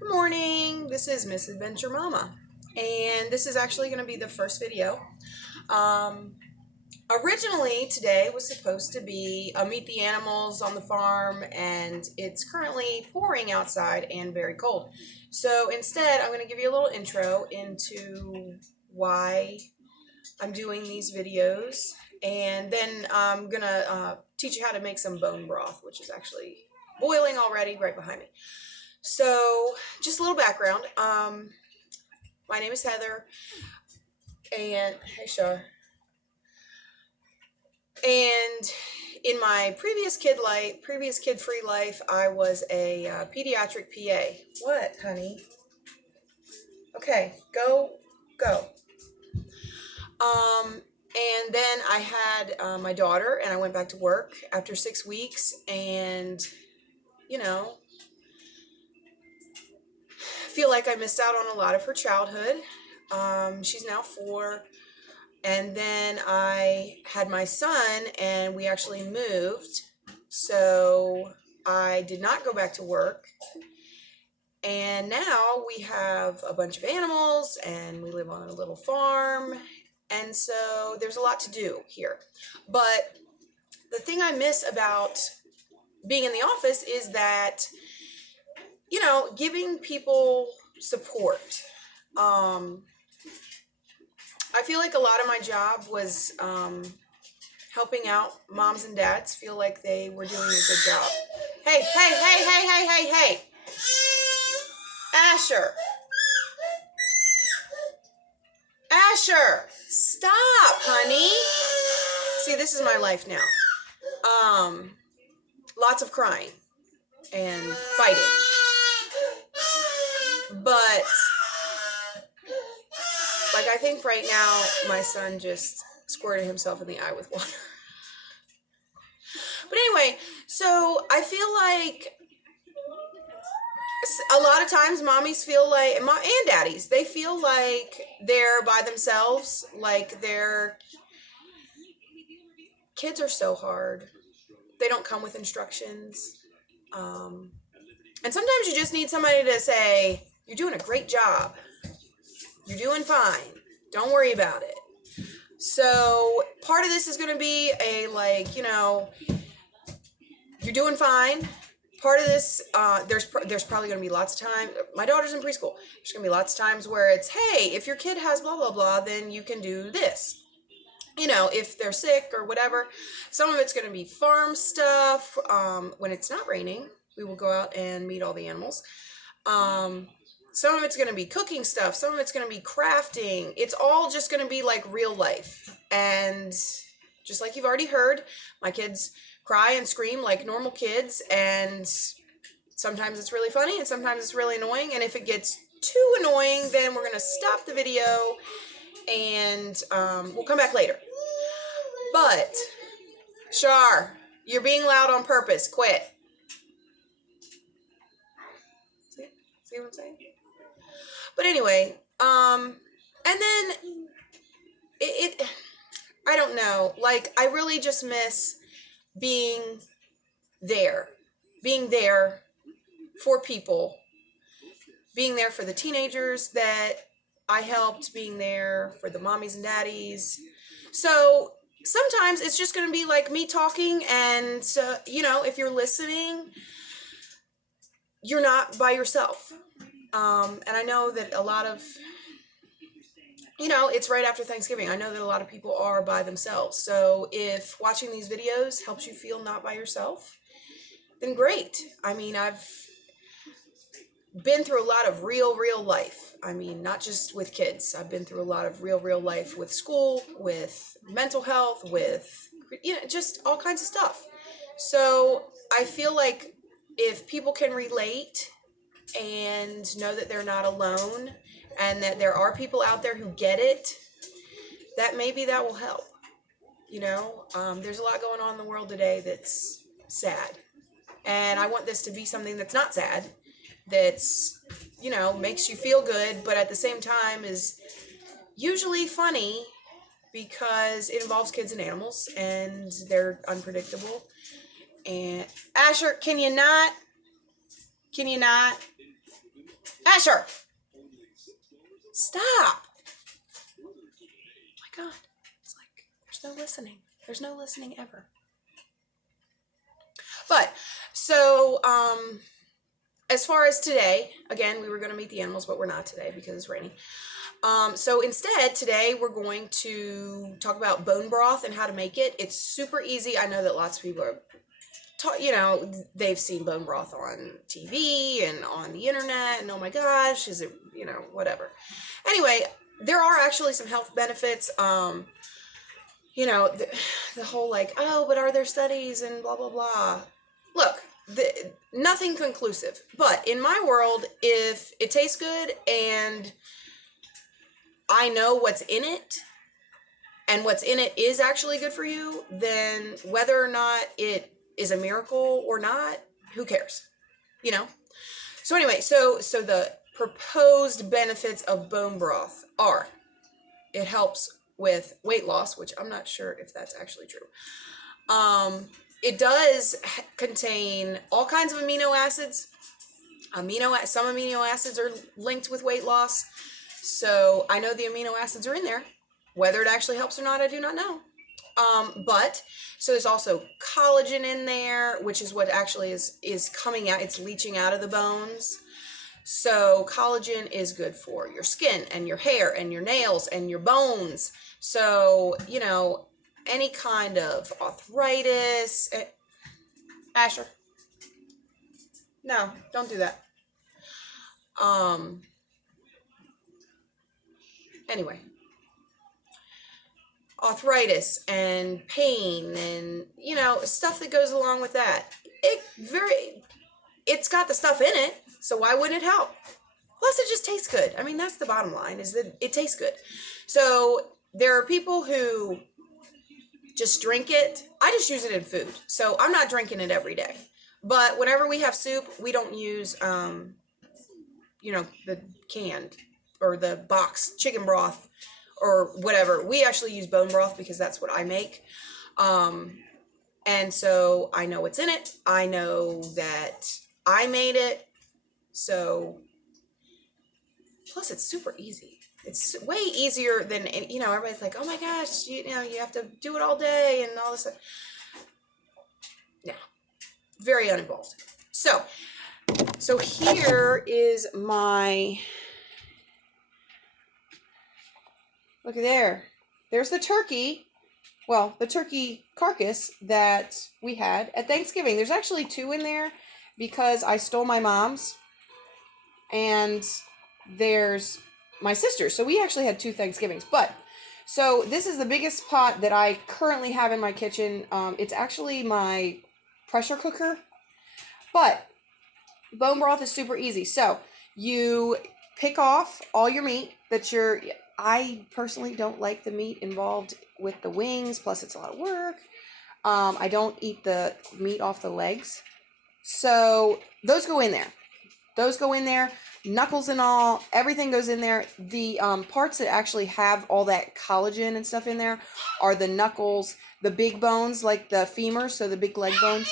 Good morning, this is Misadventure Mama, and this is actually going to be the first video. Originally today was supposed to be a meet the animals on the farm, and it's currently pouring outside and very cold. So instead, I'm going to give you a little intro into why I'm doing these videos, and then I'm going to teach you how to make some bone broth, which is actually boiling already right behind me. So, just a little background. My name is Heather, and hey, Shar. And in my previous kid-free life, I was a pediatric PA. What, honey? Okay, go. And then I had my daughter, and I went back to work after 6 weeks, and feel like I missed out on a lot of her childhood. She's now 4. And then I had my son, and we actually moved. So I did not go back to work. And now we have a bunch of animals, and we live on a little farm. And so there's a lot to do here. But the thing I miss about being in the office is that, giving people support. I feel like a lot of my job was helping out moms and dads feel like they were doing a good job. Hey. Asher, stop, honey. See, this is my life now. Lots of crying and fighting. But I think right now my son just squirted himself in the eye with water. But anyway, so I feel like a lot of times mommies feel like, and daddies, they feel like they're by themselves, like their kids are so hard. They don't come with instructions. And sometimes you just need somebody to say, you're doing a great job. You're doing fine. Don't worry about it. So part of this is going to be you're doing fine. Part of this, there's probably going to be lots of time. My daughter's in preschool. There's going to be lots of times where it's, hey, if your kid has blah, blah, blah, then you can do this. If they're sick or whatever. Some of it's going to be farm stuff. When it's not raining, we will go out and meet all the animals. Some of it's going to be cooking stuff. Some of it's going to be crafting. It's all just going to be like real life. And just like you've already heard, my kids cry and scream like normal kids. And sometimes it's really funny and sometimes it's really annoying. And if it gets too annoying, then we're going to stop the video and we'll come back later. But, Shar, you're being loud on purpose. Quit. See what I'm saying? But anyway, and then I don't know, I really just miss being there for people, being there for the teenagers that I helped, being there for the mommies and daddies. So sometimes it's just going to be like me talking, and so, if you're listening, you're not by yourself. And I know that a lot of, it's right after Thanksgiving. I know that a lot of people are by themselves. So if watching these videos helps you feel not by yourself, then great. I mean, I've been through a lot of real life. I mean, not just with kids. I've been through a lot of real life with school, with mental health, with, just all kinds of stuff. So I feel like if people can relate and know that they're not alone and that there are people out there who get it, that maybe that will help. There's a lot going on in the world today that's sad. And I want this to be something that's not sad, that's, makes you feel good, but at the same time is usually funny because it involves kids and animals and they're unpredictable. And Asher, can you not? Asher, stop. Oh my God. It's like, there's no listening. There's no listening ever. But, so, as far as today, again, we were going to meet the animals, but we're not today because it's raining. So instead, today we're going to talk about bone broth and how to make it. It's super easy. I know that lots of people are, they've seen bone broth on TV and on the internet, and oh my gosh, is it, whatever. Anyway, there are actually some health benefits. The whole like, oh, but are there studies and blah, blah, blah. Look, nothing conclusive. But in my world, if it tastes good and I know what's in it, and what's in it is actually good for you, then whether or not it is a miracle or not, who cares? So anyway, so the proposed benefits of bone broth are, it helps with weight loss, which I'm not sure if that's actually true. It does contain all kinds of amino acids. Some amino acids are linked with weight loss. So I know the amino acids are in there. Whether it actually helps or not, I do not know. But so there's also collagen in there, which is what actually is coming out. It's leaching out of the bones. So collagen is good for your skin and your hair and your nails and your bones. So, any kind of arthritis. Asher. No, don't do that. Anyway, arthritis and pain and stuff that goes along with that. It's got the stuff in it, so why wouldn't it help? Plus, it just tastes good. I mean, that's the bottom line, is that it tastes good. So there are people who just drink it. I just use it in food, so I'm not drinking it every day. But whenever we have soup, we don't use the canned or the box chicken broth or whatever. We actually use bone broth because that's what I make. And so I know what's in it. I know that I made it. So, plus it's super easy. It's way easier than, everybody's like, oh my gosh, you have to do it all day and all this stuff. Yeah, very uninvolved. So here is look at there. There's the turkey. Well, the turkey carcass that we had at Thanksgiving. There's actually 2 in there because I stole my mom's. And there's my sister's. So we actually had 2 Thanksgivings. So this is the biggest pot that I currently have in my kitchen. It's actually my pressure cooker. But bone broth is super easy. So you pick off all your meat I personally don't like the meat involved with the wings, plus it's a lot of work. I don't eat the meat off the legs. So those go in there. Knuckles and all, everything goes in there. The parts that actually have all that collagen and stuff in there are the knuckles, the big bones, like the femurs, so the big leg bones.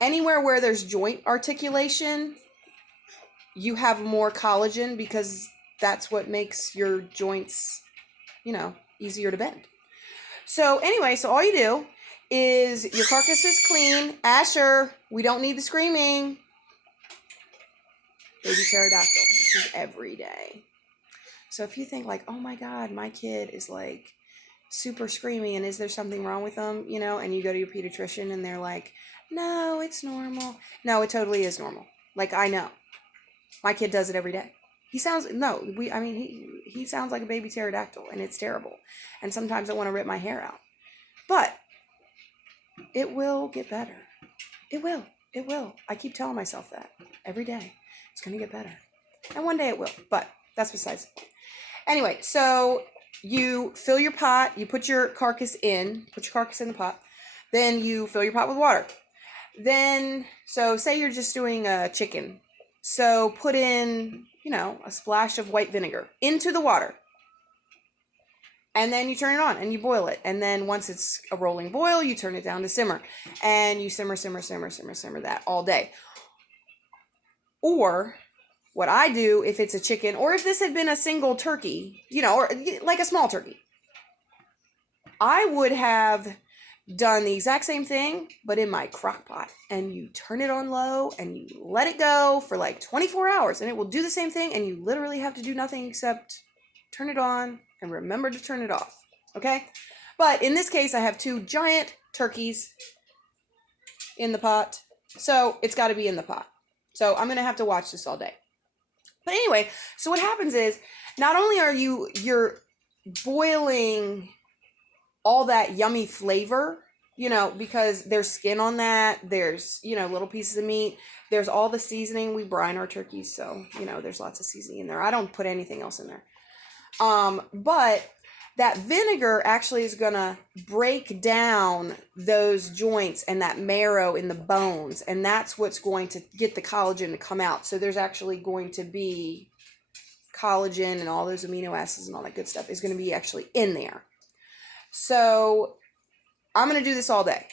Anywhere where there's joint articulation, you have more collagen because that's what makes your joints, easier to bend. So anyway, so all you do is your carcass is clean. Asher, we don't need the screaming. Baby pterodactyl. This is every day. So if you think like, oh my God, my kid is like super screaming and is there something wrong with them, and you go to your pediatrician and they're like, no, it's normal. No, it totally is normal. Like, I know. My kid does it every day. He sounds like a baby pterodactyl, and it's terrible. And sometimes I want to rip my hair out. But it will get better. It will. I keep telling myself that every day. It's going to get better. And one day it will, but that's besides the point. Anyway, so you fill your pot, you put your carcass in the pot, then you fill your pot with water. Then, so say you're just doing a chicken. So put in, a splash of white vinegar into the water. And then you turn it on and you boil it. And then once it's a rolling boil, you turn it down to simmer. And you simmer that all day. Or what I do if it's a chicken, or if this had been a single turkey, you know, or like a small turkey, I would have done the exact same thing, but in my crock pot. And you turn it on low and you let it go for like 24 hours and it will do the same thing. And you literally have to do nothing except turn it on and remember to turn it off. Okay? But in this case, I have 2 giant turkeys in the pot. So it's got to be in the pot. So I'm going to have to watch this all day. But anyway, so what happens is not only are you're boiling all that yummy flavor, you know, because there's skin on that, there's, you know, little pieces of meat, there's all the seasoning. We brine our turkeys, so, you know, there's lots of seasoning in there. I don't put anything else in there. But that vinegar actually is going to break down those joints and that marrow in the bones, and that's what's going to get the collagen to come out. So there's actually going to be collagen and all those amino acids and all that good stuff is going to be actually in there. So I'm going to do this all day.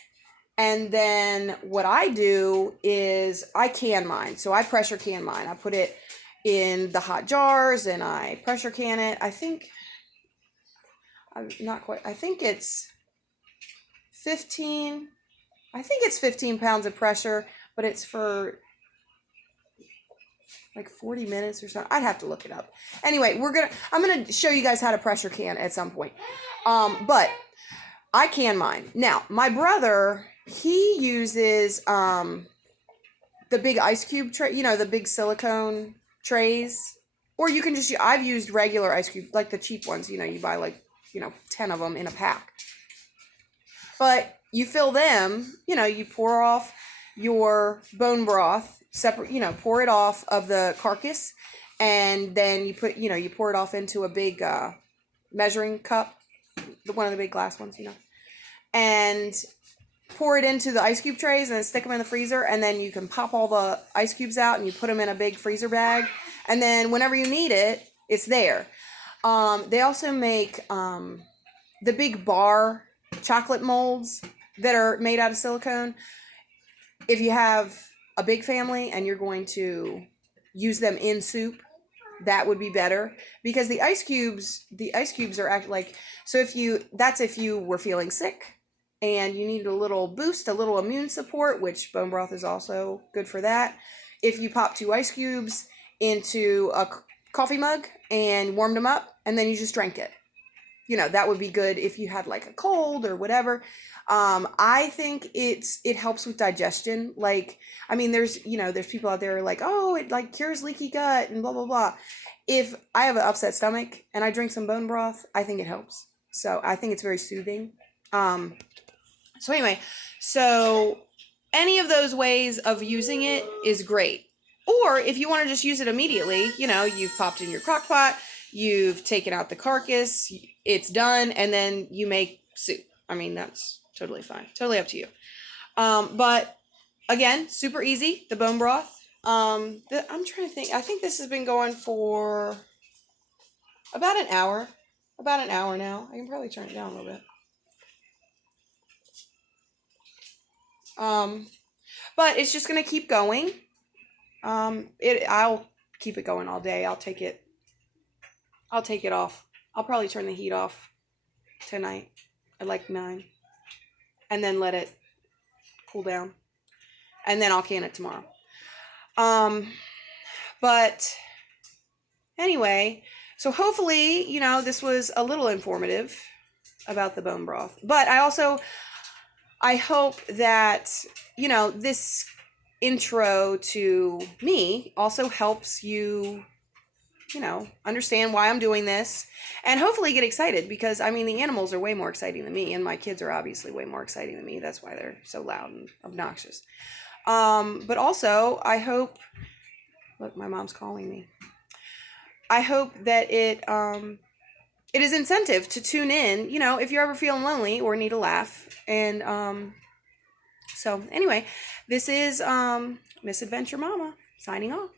And then what I do is I can mine. So I pressure can mine. I put it in the hot jars and I pressure can it. I think it's 15 pounds of pressure, but it's for like 40 minutes or something. I'd have to look it up. Anyway, I'm going to show you guys how to pressure can at some point. But I can mine. Now, my brother, he uses the big ice cube tray, you know, the big silicone trays. Or you can just, I've used regular ice cube, like the cheap ones, you know, you buy like, you know, 10 of them in a pack. But you fill them, you know, you pour off your bone broth, separate, you know, pour it off of the carcass, and then you put, you know, you pour it off into a big measuring cup, one of the big glass ones, you know, and pour it into the ice cube trays and then stick them in the freezer, and then you can pop all the ice cubes out and you put them in a big freezer bag, and then whenever you need it, it's there. They also make the big bar chocolate molds that are made out of silicone. If you have a big family and you're going to use them in soup, that would be better, because the ice cubes are actually like, so if you were feeling sick and you need a little boost, a little immune support, which bone broth is also good for that. If you pop 2 ice cubes into a coffee mug and warmed them up and then you just drank it, you know, that would be good if you had like a cold or whatever. I think it helps with digestion. Like, I mean, there's people out there who are like, oh, it like cures leaky gut and blah, blah, blah. If I have an upset stomach and I drink some bone broth, I think it helps. So I think it's very soothing. So anyway, so any of those ways of using it is great. Or if you want to just use it immediately, you know, you've popped in your crock pot, you've taken out the carcass, it's done, and then you make soup. I mean, that's totally fine. Totally up to you. But again, super easy, the bone broth. I'm trying to think. I think this has been going for about an hour. About an hour now. I can probably turn it down a little bit. But it's just going to keep going. I'll keep it going all day. I'll take it off. I'll probably turn the heat off tonight at like 9 and then let it cool down, and then I'll can it tomorrow. But anyway, so hopefully, you know, this was a little informative about the bone broth, but I hope that, you know, this intro to me also helps you, you know, understand why I'm doing this, and hopefully get excited, because I mean, the animals are way more exciting than me, and my kids are obviously way more exciting than me. That's why they're so loud and obnoxious. But also I hope, look, my mom's calling me. I hope that it is incentive to tune in, you know, if you're ever feeling lonely or need a laugh. And so anyway, this is Misadventure Mama signing off.